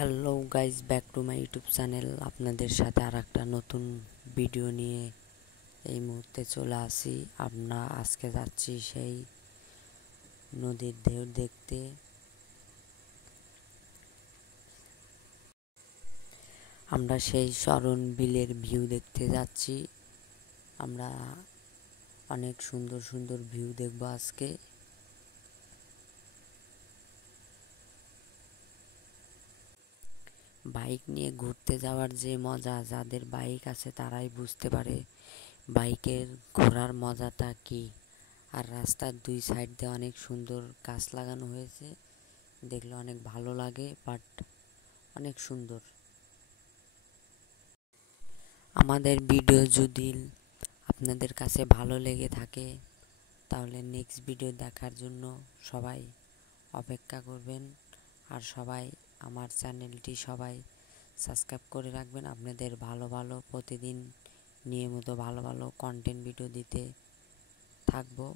Hello guys, back to my YouTube channel. আপনাদের সাথে আর একটা নতুন ভিডিও নিয়ে এই মুহূর্তে চলে আসি। আমরা আজকে যাচ্ছি সেই নদীর ঢেউ দেখতে। আমরা সেই শরণ বিলের ভিউ দেখতে যাচ্ছি। আমরা অনেক সুন্দর সুন্দর ভিউ দেখব আজকে। বাইক নিয়ে ঘুরতে যাওয়ার যে মজা, যাদের বাইক আছে তারাই বুঝতে পারে বাইকের ঘোরার মজাটা কি। আর রাস্তার দুই সাইড দিয়ে অনেক সুন্দর গাছ লাগানো হয়েছে, দেখলে অনেক ভালো লাগে, বাট অনেক সুন্দর। আমাদের ভিডিও যদি আপনাদের কাছে ভালো লেগে থাকে তাহলে নেক্সট ভিডিও দেখার জন্য সবাই অপেক্ষা করবেন। আর সবাই আমার চ্যানেলটি সবাই সাবস্ক্রাইব করে রাখবেন। আপনাদের ভালো ভালো প্রতিদিন নিয়মিত ভালো ভালো কন্টেন্ট ভিডিও দিতে থাকবো।